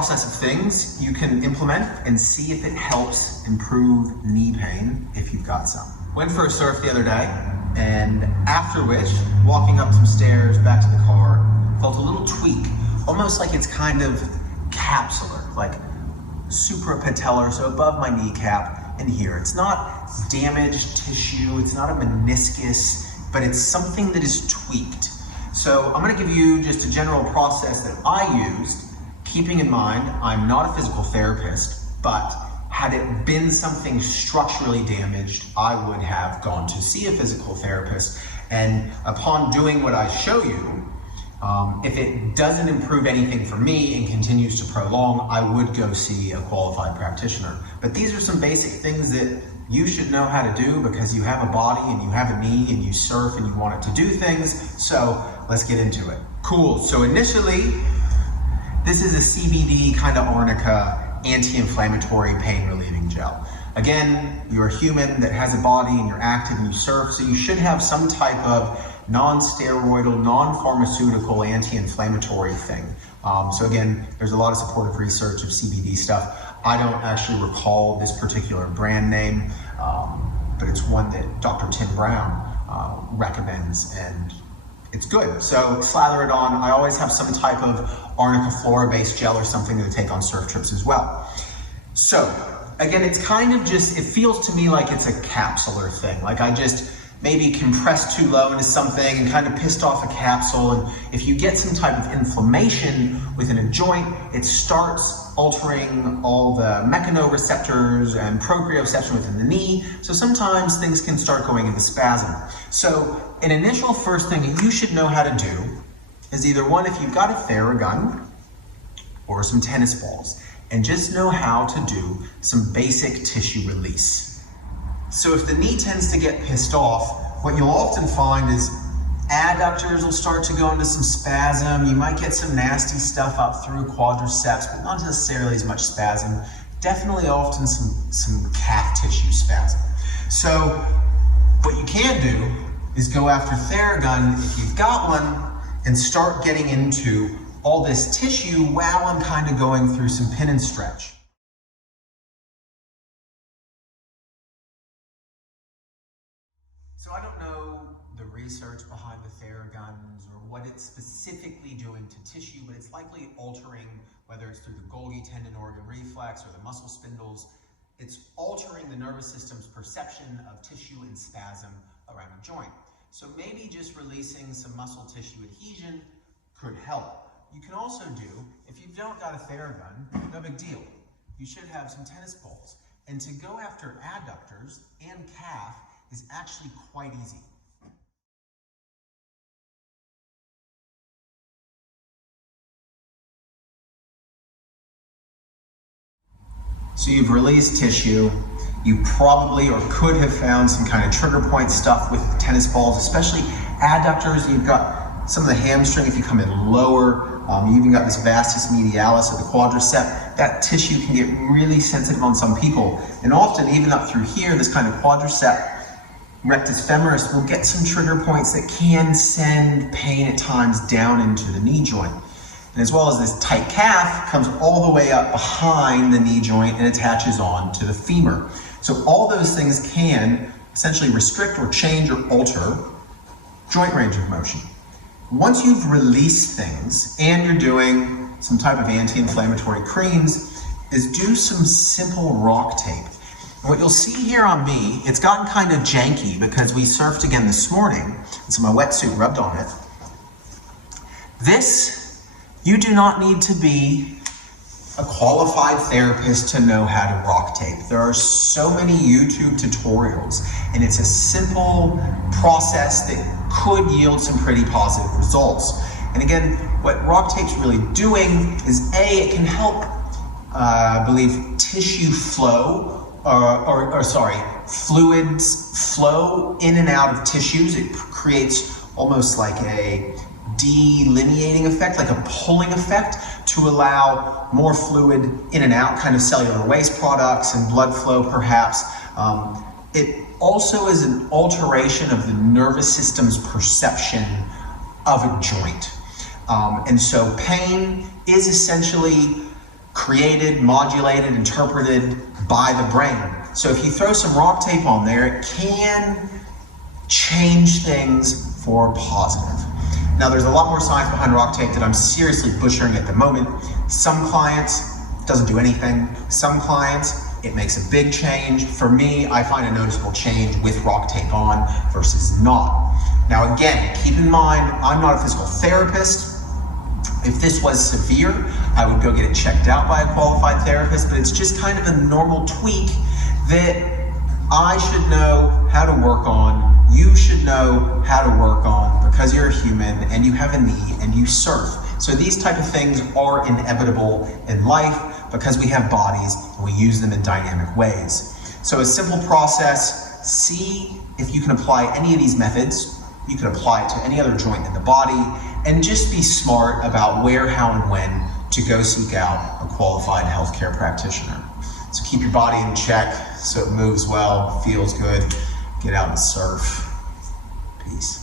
process of things you can implement and see if it helps improve knee pain if you've got some. Went for a surf the other day, and after which, walking up some stairs back to the car, felt a little tweak, almost like it's kind of capsular, like suprapatellar, so above my kneecap and here. It's not damaged tissue, it's not a meniscus, but it's something that is tweaked. So I'm gonna give you just a general process that I used, keeping in mind I'm not a physical therapist, but had it been something structurally damaged, I would have gone to see a physical therapist. And upon doing what I show you, if it doesn't improve anything for me and continues to prolong, I would go see a qualified practitioner. But these are some basic things that you should know how to do because you have a body and you have a knee and you surf and you want it to do things. So let's get into it. Cool, so initially, this is a CBD kind of arnica anti-inflammatory pain relieving gel. Again, you're a human that has a body and you're active and you surf, so you should have some type of non-steroidal, non-pharmaceutical anti-inflammatory thing. So again, there's a lot of supportive research of CBD stuff. I don't actually recall this particular brand name, but it's one that Dr. Tim Brown recommends, and it's good. So slather it on. I always have some type of arnica flora-based gel or something to take on surf trips as well. So again, it's kind of just, it feels to me like it's a capsular thing. Like I just maybe compressed too low into something and kind of pissed off a capsule. And if you get some type of inflammation within a joint, it starts altering all the mechanoreceptors and proprioception within the knee. So sometimes things can start going into spasm. So an initial first thing that you should know how to do is either one, if you've got a Theragun or some tennis balls, and just know how to do some basic tissue release. So if the knee tends to get pissed off, what you'll often find is adductors will start to go into some spasm. You might get some nasty stuff up through quadriceps, but not necessarily as much spasm. Definitely often some calf tissue spasm. So what you can do is go after Theragun if you've got one and start getting into all this tissue while I'm kind of going through some pin and stretch. So I don't know the research behind the Theraguns or what it's specifically doing to tissue, but it's likely altering, whether it's through the Golgi tendon organ reflex or the muscle spindles, it's altering the nervous system's perception of tissue and spasm around a joint. So maybe just releasing some muscle tissue adhesion could help. You can also do, if you don't got a Theragun, no big deal. You should have some tennis balls. And to go after adductors and calf is actually quite easy. So you've released tissue. You probably or could have found some kind of trigger point stuff with tennis balls, especially adductors. You've got some of the hamstring if you come in lower. You even got this vastus medialis of the quadricep. That tissue can get really sensitive on some people. And often, even up through here, this kind of quadricep, rectus femoris, will get some trigger points that can send pain at times down into the knee joint. And as well as this tight calf comes all the way up behind the knee joint and attaches on to the femur. So all those things can essentially restrict or change or alter joint range of motion. Once you've released things and you're doing some type of anti-inflammatory creams, is do some simple rock tape. And what you'll see here on me, it's gotten kind of janky because we surfed again this morning, and so my wetsuit rubbed on it. This, you do not need to be a qualified therapist to know how to rock tape. There are so many YouTube tutorials, and it's a simple process that could yield some pretty positive results. And again, what rock tape's really doing is it can help, I believe, tissue flow, fluids flow in and out of tissues. It creates almost like a delineating effect, like a pulling effect, to allow more fluid in and out, kind of cellular waste products and blood flow perhaps. It also is an alteration of the nervous system's perception of a joint. And so pain is essentially created, modulated, interpreted by the brain. So if you throw some rock tape on there, it can change things for positive. Now there's a lot more science behind rock tape that I'm seriously butchering at the moment. Some clients, it doesn't do anything. Some clients, it makes a big change. For me, I find a noticeable change with rock tape on versus not. Now again, keep in mind, I'm not a physical therapist. If this was severe, I would go get it checked out by a qualified therapist, but it's just kind of a normal tweak that I should know how to work on. You should know how to work on because you're a human and you have a need and you surf. So these type of things are inevitable in life because we have bodies and we use them in dynamic ways. So a simple process, see if you can apply any of these methods. You can apply it to any other joint in the body and just be smart about where, how, and when to go seek out a qualified healthcare practitioner. So keep your body in check so it moves well, feels good. Get out and surf. Peace.